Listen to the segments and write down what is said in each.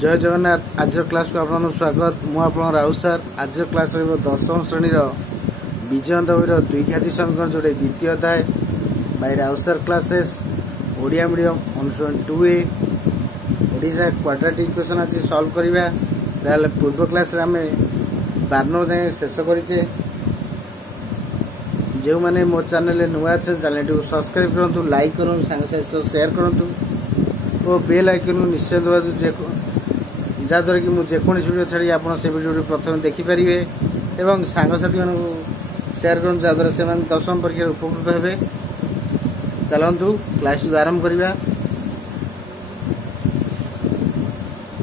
जय जगन्नाथ। आज क्लास को आपन स्वागत। मु आप राउत सार। आज क्लास दशम श्रेणी विजयंत बही द्विघाती समीकरण जोड़े द्वितीय अध्याय बाय राउत सार क्लासेस ओडिया मीडियम अनुसरण 2A ओडिशा क्वाड्रेटिक इक्वेशन आज सॉल्व करिबा। ताले पूर्व क्लास रे हमें 12 जाए शेष करिचे। जो माने मो चैनल नुआ अच्छे चैनल को सब्सक्राइब करंतु, लाइक करंतु, संग साथ शेयर करंतु और बेल आइकन निश्चय दबा जहाँद्वारा कि मुझे वीडियो छाड़ी आप वीडियो प्रथम देखिपारे और सांगसाथी मान शेयर करूँ जहाँद्वारा से दशम परीक्षा उपकृत हे। चलतु क्लास आरंभ करवा।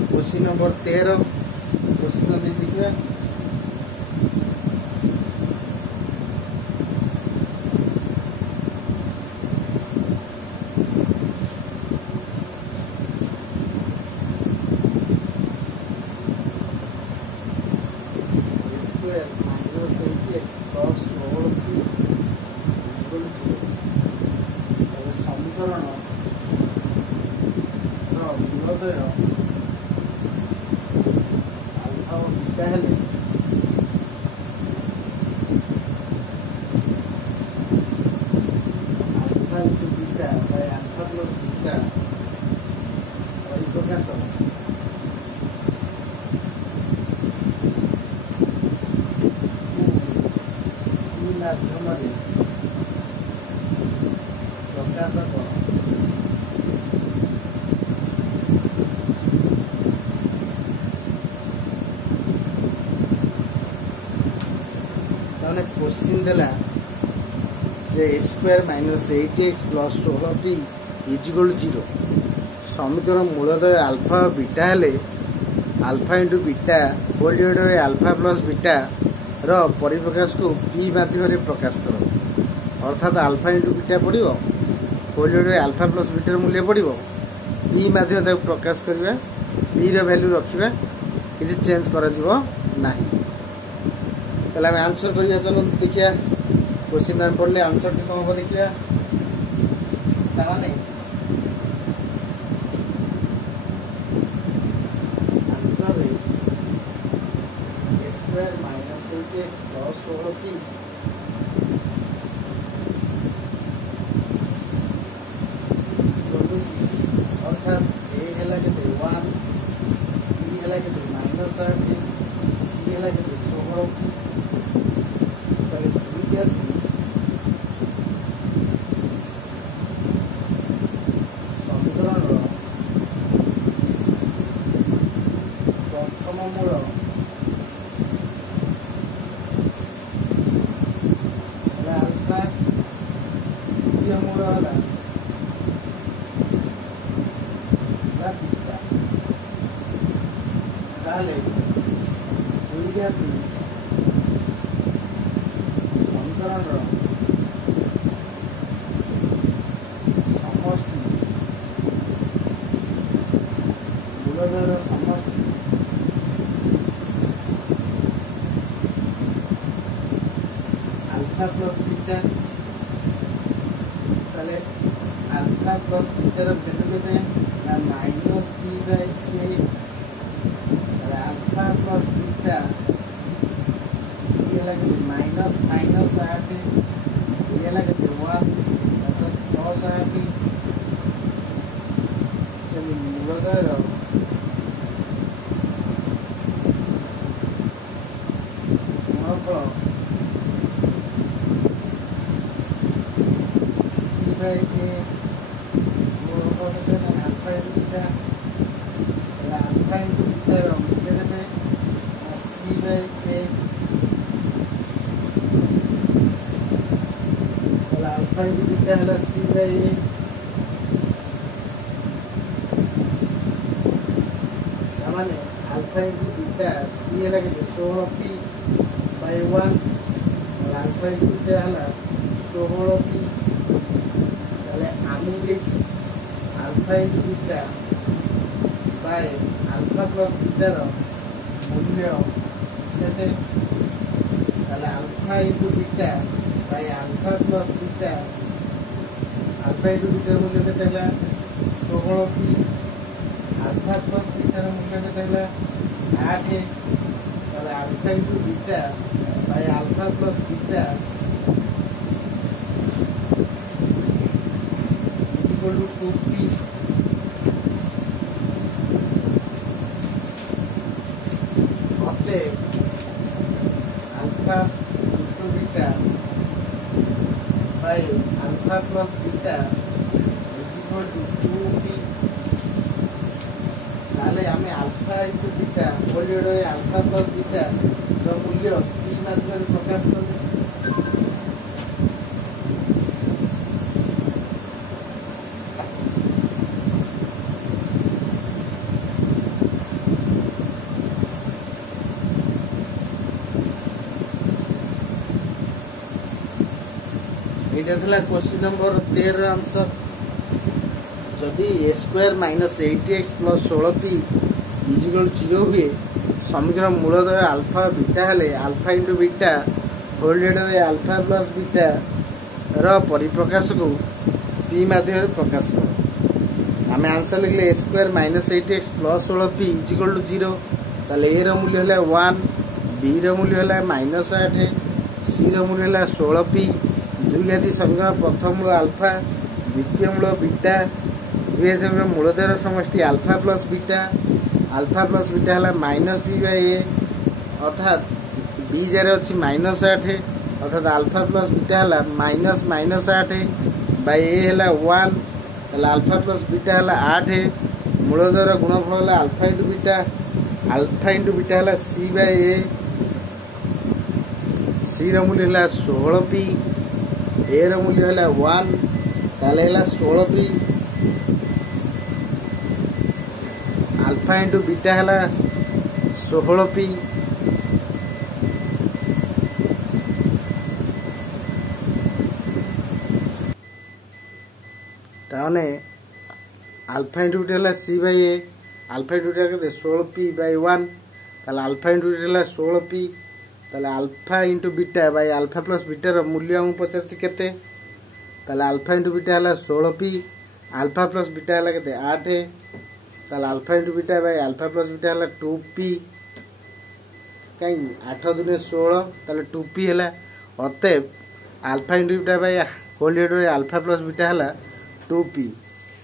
क्वेश्चन नंबर 13 क्वेश्चन देखिए। क्वेश्चन देला जे square minus 8x plus 16t is equal to 0। समीकरण मूलतः अल्फा और बीटा हेले alpha into beta whole divided by alpha plus beta रो परिप्रकाश को p माध्यम रे प्रकाश करो। अर्थात अल्फा इंटू बीटा पड़िबो whole divided by alpha plus beta रो मूल्य पड़िबो p माध्यम रे प्रकाश करबा। p रो वैल्यू रखिबा, किछि चेंज करा जिवो नाही। पहले हमें आंसर करिया। चलो देखिया क्वेश्चन नाम पढ़ले आंसर टी कौन देखिया। माने आंसर है square minus 8x plus 16t अर्थात a हेला के 1 b हेला के माइनस 8 c हेला के 16t अल्फा प्लस बीटा ताले अल्फा प्लस बीटा रो वैल्यू केते ना माइनस p बाय a। ताले अल्फा प्लस बीटा ये लगे माइनस माइनस 8 ये लगे 1 मतलब प्लस 8 से मूलधर माने अल्फा इंटू बीटा सी है लगे 16t बाय 1 और अल्फा इंटू बीटा हला 16t। ताले आमु लिख alpha into beta by alpha plus beta रो मूल्य केते। ताले alpha into beta by alpha plus beta alpha into beta मूल्य केते 16t अल्फा प्लस बीटा रो संख्या केते 8 ताले alpha into beta by alpha plus beta equal to 2p अतः alpha into beta by alpha plus beta equal to 2p ताले हमें alpha into beta whole alpha plus beta जो मूल्य p माध्यम प्रकाश कर क्वेश्चन नंबर 13 आंसर जदि A square minus 8x plus 16p is equal 0 हुए समीकरण मूलदय अल्फा बीटा हेले alpha into beta whole by alpha plus beta र परिप्रकाश को p माध्यम प्रकाश कर आम आंसर लिखले A square minus 8x plus 16p is equal 0 ताले ए रो मूल्य है 1 b रो मूल्य है -8 c रो मूल्य है 16p दुई आदि समीकरण प्रथम मूल अल्फा द्वितीय मूल बीटा दुई समीकरण मूलधर समष्टि अल्फा प्लस बीटा है माइनस बी बाय ए अर्थात बी जार अच्छी -8 अर्थात अल्फा प्लस बीटा है -8 बाय ए है 1 अल्फा प्लस बीटा है 8 मूलधर गुणफल है अल्फा इंटू बीटा है सी बाय ए सी रूल्य है 16p ए रो मूल्य है 1 ताले है 16p अल्फा इंटू बीटा है 16p ताने अल्फा इंटू बीटा है सी बाय ए अल्फा इंटू बीटा के 16p बाय 1 ताले अल्फा इंटू बीटा है 16p ताले alpha into beta by alpha plus beta रो मूल्य हम पचार केते ताले अल्फा इंटू बीटा है 16p अल्फा प्लस बीटा है केते 8 ताले alpha into beta by alpha plus beta है 2p कहीं 8 दुने 16 ताले 2p है अतएव alpha into beta by whole alpha plus beta है 2p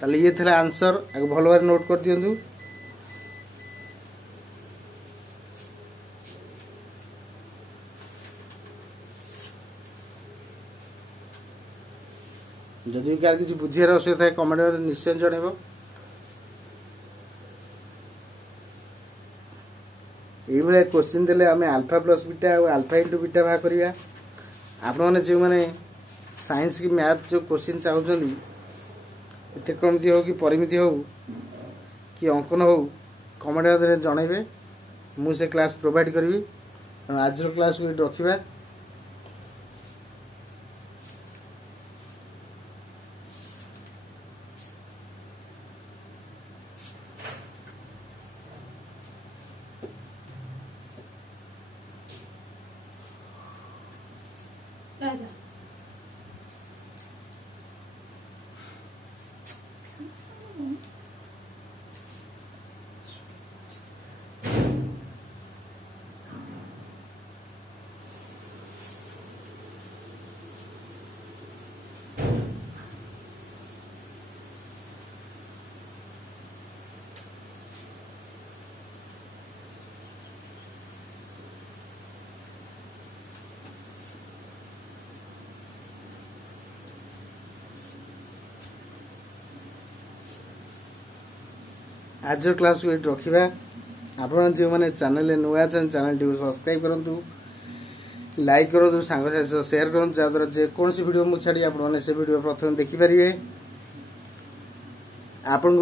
ताले ये थिला आंसर आगे भल भाव नोट कर दियंतु जदि कार किसी बुझियार असुविधा कमेंट निश्चय जन ये क्वेश्चन देले आम अल्फा प्लस बीटा और अल्फा इंटू बीटा बाहर करवा आपण जो मैंने साइंस की मैथ जो क्वेश्चन चाहते अतिक्रमित हो कि परिमिति हो कि अंकन हो कमेंट जनइबे मुझे क्लास प्रोवाइड करी आज क्लास को रखा राजा आज क्लास को रखा आपण जो मैंने चैनल नुआ चैनल टी सब्सक्राइब करूँ लाइक करूँ सांग शेयर करूँ जहाद्वारा जेकोसी वीडियो मुझे छाड़ी आपने से वीडियो प्रथम देखिपारे आपन